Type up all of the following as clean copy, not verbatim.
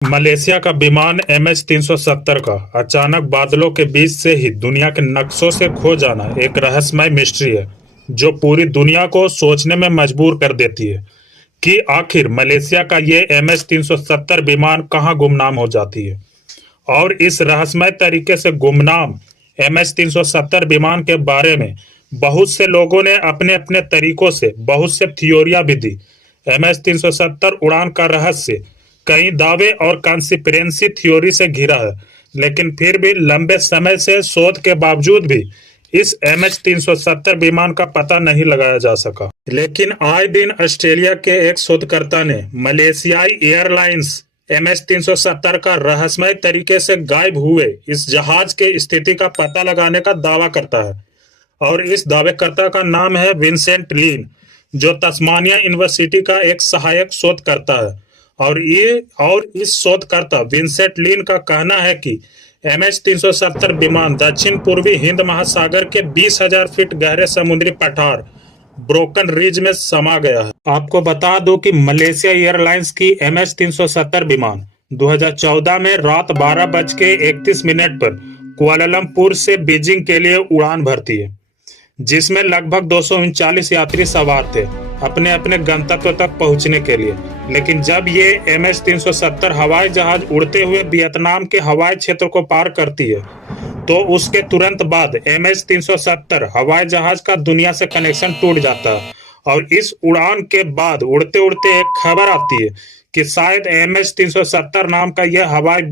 Malaysia का विमान MH370 का अचानक बादलों के बीच से ही दुनिया के नक्शों से खो जाना एक रहस्यमय मिस्ट्री है जो पूरी दुनिया को सोचने में मजबूर कर देती है कि आखिर मलेशिया का ये MH370 विमान कहाँ गुमनाम हो जाती है। और इस रहस्यमय तरीके से गुमनाम MH370 विमान के बारे में बहुत से लोगों ने अपने अपने तरीकों से बहुत से थियोरियां भी दी। MH370 उड़ान का रहस्य कई दावे और कॉन्स्पिरेसी थ्योरी से घिरा है, लेकिन फिर भी लंबे समय से शोध के बावजूद भी इस MH370 विमान का पता नहीं लगाया जा सका। लेकिन आए दिन ऑस्ट्रेलिया के एक शोधकर्ता ने मलेशियाई एयरलाइंस MH370 का रहस्यमय तरीके से गायब हुए इस जहाज के स्थिति का पता लगाने का दावा करता है। और इस दावेकर्ता का नाम है विंसेंट लिन, जो तस्मानिया यूनिवर्सिटी का एक सहायक शोधकर्ता है। और इस शोधकर्ता विंसेंट लिन का कहना है कि MH370 विमान दक्षिण पूर्वी हिंद महासागर के 20,000 फीट गहरे समुद्री पठार ब्रोकन रिज में समा गया है। आपको बता दूं कि मलेशिया एयरलाइंस की MH370 विमान 2014 में रात 12:31 पर कुआलालंपुर से बीजिंग के लिए उड़ान भरती है, जिसमें लगभग 239 यात्री सवार थे अपने अपने गंतव्य तक पहुंचने के लिए। लेकिन जब ये MH370 हवाई जहाज उड़ते हुए वियतनाम के हवाई क्षेत्र को पार करती है, तो उसके तुरंत बाद MH370 हवाई जहाज का दुनिया से कनेक्शन टूट जाता है। और इस उड़ान के बाद उड़ते उड़ते एक खबर आती है कि शायद MH370 नाम का यह हवाई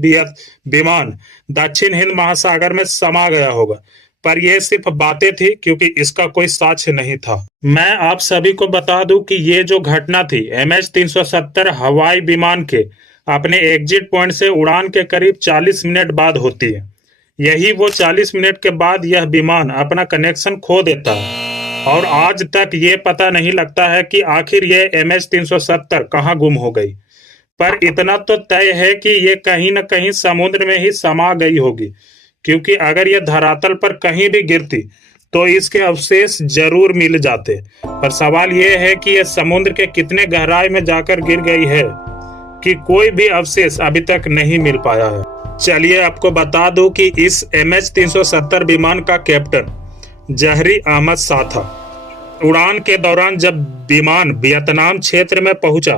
विमान दक्षिण हिंद महासागर में समा गया होगा। पर यह सिर्फ बातें थी, क्योंकि इसका कोई साक्ष्य नहीं था। मैं आप सभी को बता दूं कि ये जो घटना थी MH370 हवाई विमान के अपने एग्जिट पॉइंट से उड़ान के करीब 40 मिनट बाद होती है। यही वो 40 मिनट के बाद यह विमान अपना कनेक्शन खो देता है और आज तक ये पता नहीं लगता है कि आखिर ये MH370 कहाँ गुम हो गई। पर इतना तो तय है कि ये कहीं न कहीं समुद्र में ही समा गई होगी, क्योंकि अगर यह धरातल पर कहीं भी गिरती तो इसके अवशेष जरूर मिल जाते। पर सवाल यह है कि यह समुद्र के कितने गहराई में जाकर गिर गई है कि कोई भी अवशेष अभी तक नहीं मिल पाया है। चलिए आपको बता दूं कि इस MH370 विमान का कैप्टन जहरी अहमद शाह था। उड़ान के दौरान जब विमान वियतनाम क्षेत्र में पहुंचा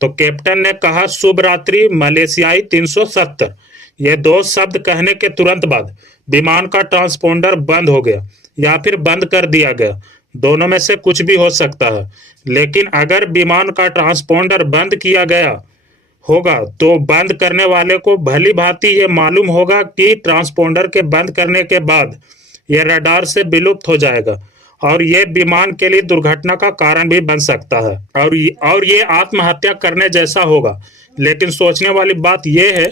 तो कैप्टन ने कहा, शुभ रात्रि मलेशियाई 370। यह दो शब्द कहने के तुरंत बाद विमान का ट्रांसपोंडर बंद हो गया या फिर बंद कर दिया गया, दोनों में से कुछ भी हो सकता है। लेकिन अगर विमान का ट्रांसपोंडर बंद किया गया होगा तो बंद करने वाले को भली भांति ये मालूम होगा कि ट्रांसपोंडर के बंद करने के बाद यह रडार से विलुप्त हो जाएगा और ये विमान के लिए दुर्घटना का कारण भी बन सकता है और ये आत्महत्या करने जैसा होगा। लेकिन सोचने वाली बात यह है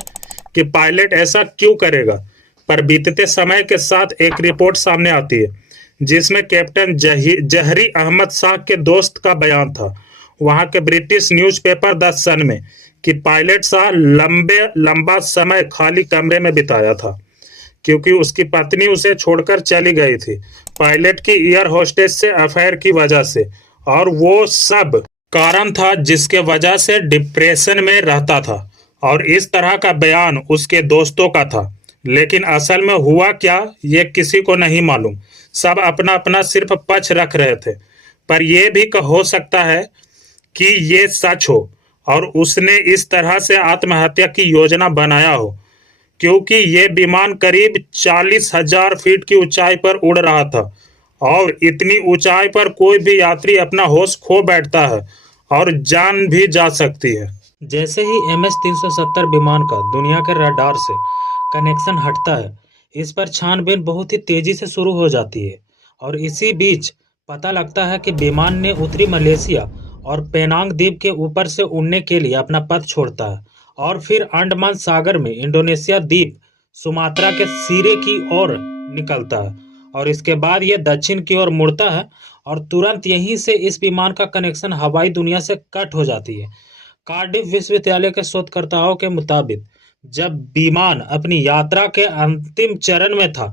कि पायलट ऐसा क्यों करेगा। पर बीतते समय के साथ एक रिपोर्ट सामने आती है जिसमें कैप्टन जहरी अहमद शाह के दोस्त का बयान था वहां के ब्रिटिश न्यूज़पेपर द सन में कि पायलट शाह लंबा समय खाली कमरे में बिताया था क्योंकि उसकी पत्नी उसे छोड़कर चली गई थी पायलट की एयर होस्टेस से अफेयर की वजह से, और वो सब कारण था जिसके वजह से डिप्रेशन में रहता था। और इस तरह का बयान उसके दोस्तों का था, लेकिन असल में हुआ क्या ये किसी को नहीं मालूम। सब अपना अपना सिर्फ पक्ष रख रहे थे। पर यह भी हो सकता है कि ये सच हो और उसने इस तरह से आत्महत्या की योजना बनाया हो, क्योंकि ये विमान करीब 40,000 फीट की ऊंचाई पर उड़ रहा था और इतनी ऊंचाई पर कोई भी यात्री अपना होश खो बैठता है और जान भी जा सकती है। जैसे ही MH370 विमान का दुनिया के रडार से कनेक्शन हटता है, इस पर छानबीन बहुत ही तेजी से शुरू हो जाती है और इसी बीच पता लगता है कि विमान ने उत्तरी मलेशिया और पेनांग द्वीप के ऊपर से उड़ने के लिए अपना पथ छोड़ता है और फिर अंडमान सागर में इंडोनेशिया द्वीप सुमात्रा के सिरे की ओर निकलता है और इसके बाद यह दक्षिण की ओर मुड़ता है और तुरंत यहीं से इस विमान का कनेक्शन हवाई दुनिया से कट हो जाती है। कार्डिफ विश्वविद्यालय के शोधकर्ताओं के मुताबिक जब विमान अपनी यात्रा के अंतिम चरण में था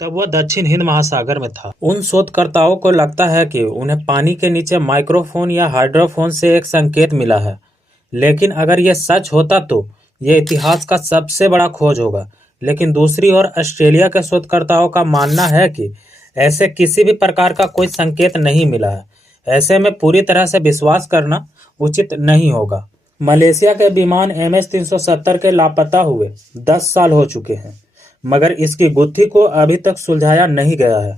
तब वह दक्षिण हिंद महासागर में था। उन शोधकर्ताओं को लगता है कि उन्हें पानी के नीचे माइक्रोफोन या हाइड्रोफोन से एक संकेत मिला है, लेकिन अगर यह सच होता तो यह इतिहास का सबसे बड़ा खोज होगा। लेकिन दूसरी ओर ऑस्ट्रेलिया के शोधकर्ताओं का मानना है कि ऐसे किसी भी प्रकार का कोई संकेत नहीं मिला है। ऐसे में पूरी तरह से विश्वास करना उचित नहीं होगा। मलेशिया के विमान MH370 के लापता हुए 10 साल हो चुके हैं, मगर इसकी गुत्थी को अभी तक सुलझाया नहीं गया है।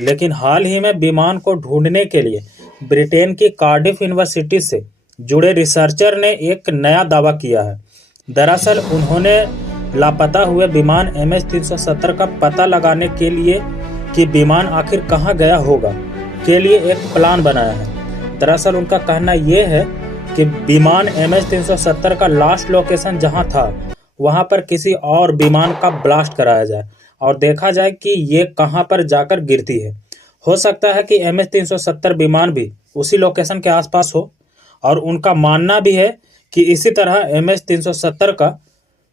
लेकिन हाल ही में विमान को ढूंढने के लिए ब्रिटेन की कार्डिफ यूनिवर्सिटी से जुड़े रिसर्चर ने एक नया दावा किया है। दरअसल उन्होंने लापता हुए विमान MH370 का पता लगाने के लिए कि विमान आखिर कहां गया होगा के लिए एक प्लान बनाया है। दरअसल उनका कहना यह है कि विमान MH370 का लास्ट लोकेशन जहां था वहां पर किसी और विमान का ब्लास्ट कराया जाए और देखा जाए कि ये कहां पर जाकर गिरती है। हो सकता है कि MH370 विमान भी उसी लोकेशन के आसपास हो, और उनका मानना भी है कि इसी तरह MH370 का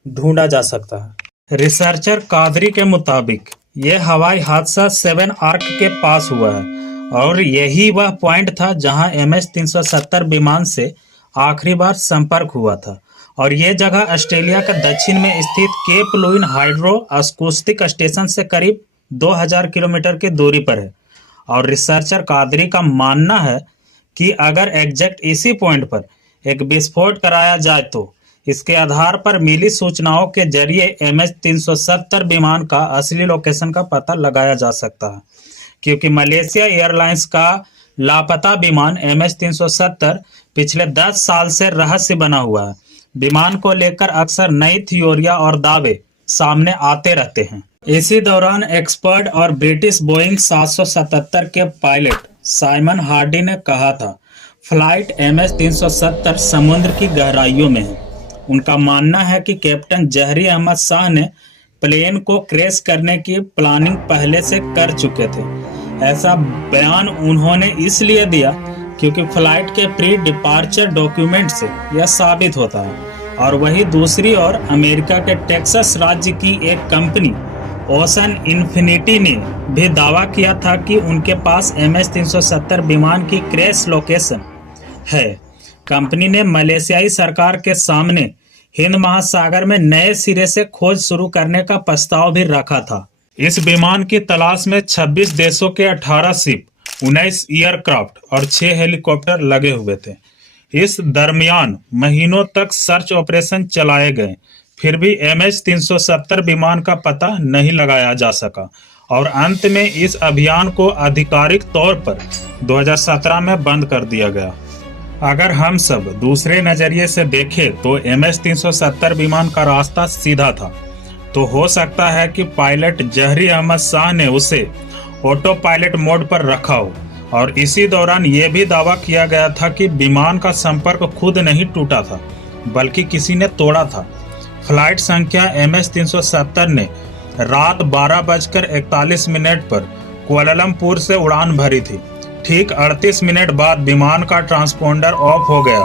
ढूंढा जा सकता है। रिसर्चर कादरी के मुताबिक यह हवाई हादसा 7 आर्क के पास हुआ है और यही वह पॉइंट था जहां MH370 विमान से आखिरी बार संपर्क हुआ था, और यह जगह ऑस्ट्रेलिया के दक्षिण में स्थित Cape Leeuwin hydro acoustic station से करीब 2000 किलोमीटर की दूरी पर है। और रिसर्चर कादरी का मानना है कि अगर एग्जैक्ट इसी पॉइंट पर एक विस्फोट कराया जाए तो इसके आधार पर मिली सूचनाओं के जरिए MH370 विमान का असली लोकेशन का पता लगाया जा सकता है, क्योंकि मलेशिया एयरलाइंस का लापता विमान MH370 पिछले 10 साल से रहस्य बना हुआ है। विमान को लेकर अक्सर नई थ्योरियां और दावे सामने आते रहते हैं। इसी दौरान एक्सपर्ट और ब्रिटिश बोइंग 777 के पायलट साइमन हार्डी ने कहा था, फ्लाइट MH370 समुद्र की गहराइयों में है। उनका मानना है कि कैप्टन जहरी अहमद शाह ने प्लेन को क्रैश करने की प्लानिंग पहले से कर चुके थे। ऐसा बयान उन्होंने इसलिए दिया क्योंकि फ्लाइट के प्री डिपार्चर डॉक्यूमेंट से यह साबित होता है। और वहीं दूसरी ओर अमेरिका के टेक्सास राज्य की एक कंपनी ओशन इन्फिनिटी ने भी दावा किया था कि उनके पास MH370 विमान की क्रैश लोकेशन है। कंपनी ने मलेशियाई सरकार के सामने हिंद महासागर में नए सिरे से खोज शुरू करने का प्रस्ताव भी रखा था। इस विमान की तलाश में 26 देशों के 18 शिप, 19 एयरक्राफ्ट और 6 हेलीकॉप्टर लगे हुए थे। इस दरमियान महीनों तक सर्च ऑपरेशन चलाए गए, फिर भी MH370 विमान का पता नहीं लगाया जा सका और अंत में इस अभियान को आधिकारिक तौर पर 2017 में बंद कर दिया गया। अगर हम सब दूसरे नजरिए से देखें तो MH370 विमान का रास्ता सीधा था, तो हो सकता है कि पायलट जहरी अहमद शाह ने उसे ऑटो पायलट मोड पर रखा हो और इसी दौरान यह भी दावा किया गया था कि विमान का संपर्क खुद नहीं टूटा था बल्कि किसी ने तोड़ा था। फ्लाइट संख्या MH370 ने रात 12:41 पर कुआलालंपुर से उड़ान भरी थी। ठीक 38 मिनट बाद विमान का ट्रांसपोंडर ऑफ हो गया,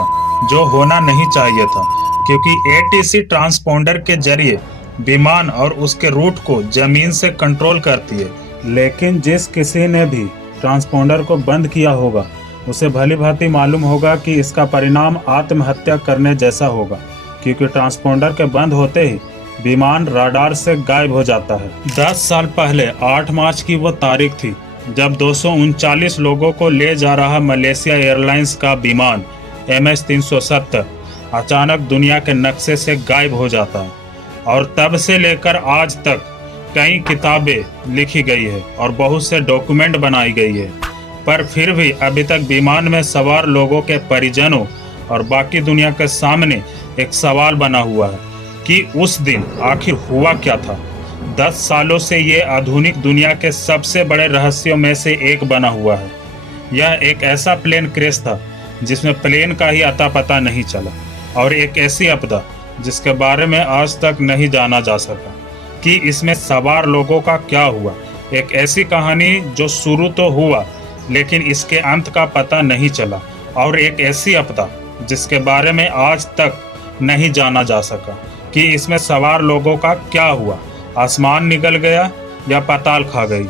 जो होना नहीं चाहिए था, क्योंकि ATC ट्रांसपोंडर के जरिए विमान और उसके रूट को जमीन से कंट्रोल करती है। लेकिन जिस किसी ने भी ट्रांसपोंडर को बंद किया होगा उसे भली भांति मालूम होगा कि इसका परिणाम आत्महत्या करने जैसा होगा, क्योंकि ट्रांसपोंडर के बंद होते ही विमान रडार से गायब हो जाता है। 10 साल पहले 8 मार्च की वो तारीख थी जब 239 लोगों को ले जा रहा मलेशिया एयरलाइंस का विमान MH370 अचानक दुनिया के नक्शे से गायब हो जाता है। और तब से लेकर आज तक कई किताबें लिखी गई है और बहुत से डॉक्यूमेंट बनाई गई है, पर फिर भी अभी तक विमान में सवार लोगों के परिजनों और बाकी दुनिया के सामने एक सवाल बना हुआ है कि उस दिन आखिर हुआ क्या था। 10 सालों से ये आधुनिक दुनिया के सबसे बड़े रहस्यों में से एक बना हुआ है। यह एक ऐसा प्लेन क्रैश था जिसमें प्लेन का ही अता पता नहीं चला, और एक ऐसी आपदा जिसके बारे में आज तक नहीं जाना जा सका कि इसमें सवार लोगों का क्या हुआ। एक ऐसी कहानी जो शुरू तो हुआ लेकिन इसके अंत का पता नहीं चला, और एक ऐसी आपदा जिसके बारे में आज तक नहीं जाना जा सका कि इसमें सवार लोगों का क्या हुआ। आसमान निगल गया या पाताल खा गई।